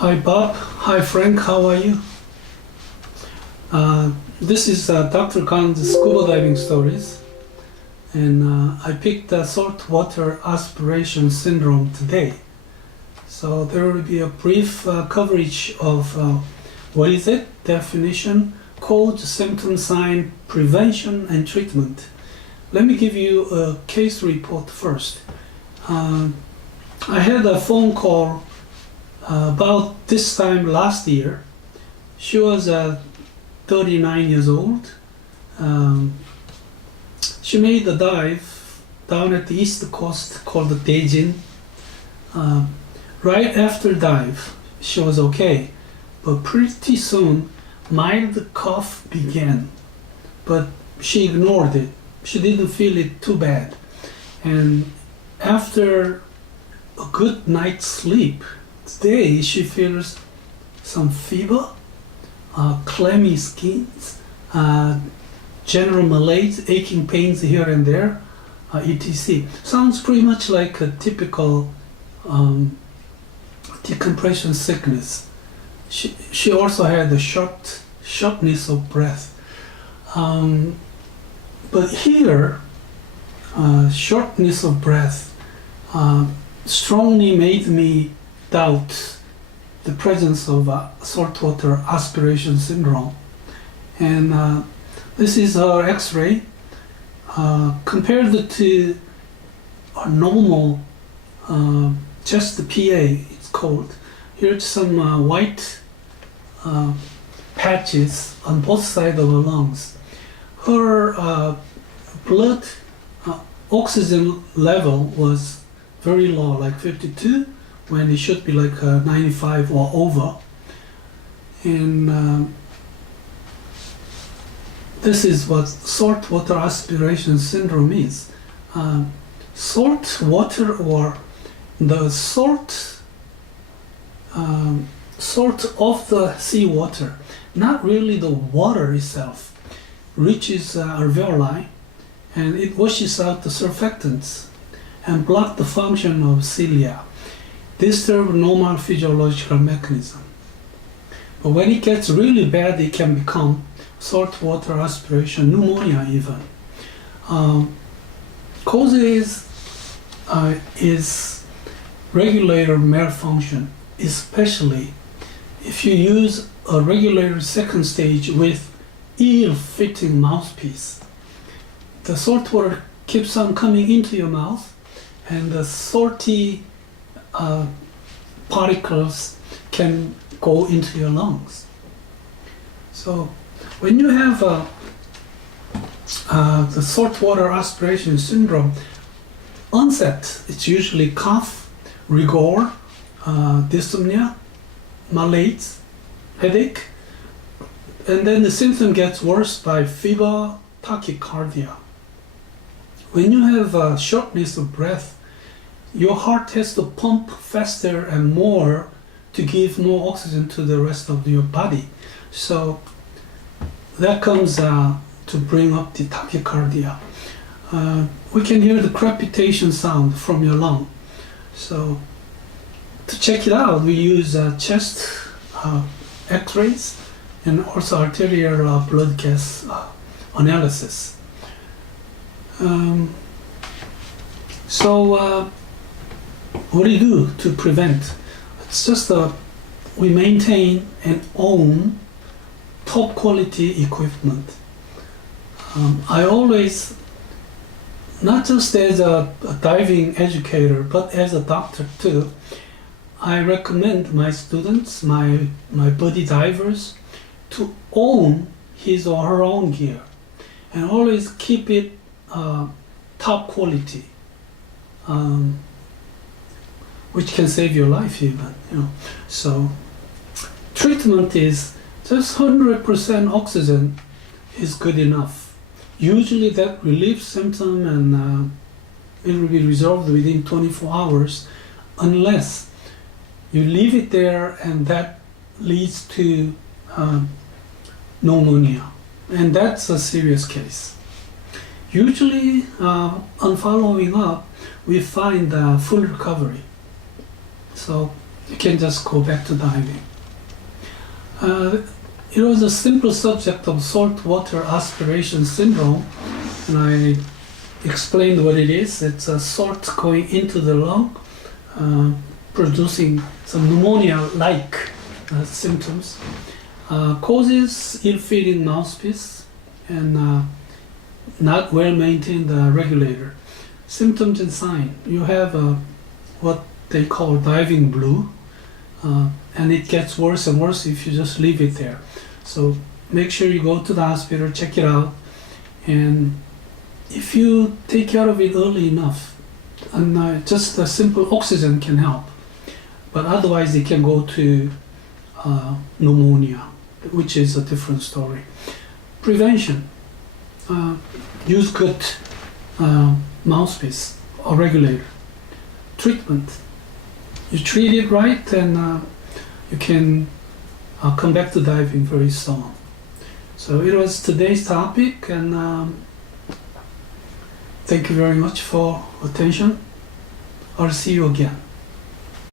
Hi Bob, hi Frank, how are you? This is Dr. Kang's scuba diving stories, and I picked Saltwater Aspiration Syndrome today. So there will be a brief coverage of what is it, definition, cause, symptom, sign, prevention, and treatment. Let me give you a case report first. I had a phone call about this time last year. She was 39 years old. She made a dive down at the east coast called the Daejin. Right after dive, she was okay, but pretty soon mild cough began, but she ignored it. She didn't feel it too bad, and after a good night's sleep, today she feels some fever, clammy skins, general malaise, aching pains here and there, etc. Sounds pretty much like a typical decompression sickness. She also had a shortness of breath. But here, shortness of breath strongly made me doubt the presence of saltwater aspiration syndrome. And this is her x-ray. Compared to a normal chest PA, it's called. Here's some white patches on both sides of her lungs. Her blood oxygen level was very low, like 52, when it should be like 95 or over. And this is what saltwater aspiration syndrome is. Salt water, or the salt of the seawater, not really the water itself, reaches alveoli, and it washes out the surfactants and block the function of cilia, disturb normal physiological mechanism. But when it gets really bad, it can become saltwater aspiration pneumonia even. Cause is regulator malfunction, especially if you use a regulator second stage with ill-fitting mouthpiece. The salt water keeps on coming into your mouth, and the salty particles can go into your lungs. So when you have the saltwater aspiration syndrome onset, it's usually cough, rigor, dyspnea, malaise, headache, and then the symptom gets worse by fever, tachycardia. When you have shortness of breath, your heart has to pump faster and more to give more oxygen to the rest of your body. So that comes to bring up the tachycardia. We can hear the crepitation sound from your lung. So to check it out, we use chest x-rays and also arterial blood gas analysis. So what do you do to prevent? It's just we maintain and own top quality equipment. I always, not just as a diving educator, but as a doctor too, I recommend my students, my buddy divers, to own his or her own gear and always keep it top quality, which can save your life even, you know. So treatment is just 100% oxygen is good enough. Usually that relieves symptom, and it will be resolved within 24 hours, unless you leave it there and that leads to pneumonia, and that's a serious case. Usually on following up, we find full recovery. So you can just go back to diving. It was a simple subject of saltwater aspiration syndrome, and I explained what it is. It's a salt going into the lung, producing some pneumonia-like symptoms. Causes ill-fitting mouthpiece and not well-maintained regulator. Symptoms and sign. You have what they call diving blue, and it gets worse and worse if you just leave it there. So make sure you go to the hospital, check it out, and if you take care of it early enough, and just a simple oxygen can help. But otherwise it can go to pneumonia, which is a different story. Prevention. Use good mouthpiece or regulator. Treatment. You treat it right, and you can come back to diving very soon. So it was today's topic, and thank you very much for attention. I'll see you again.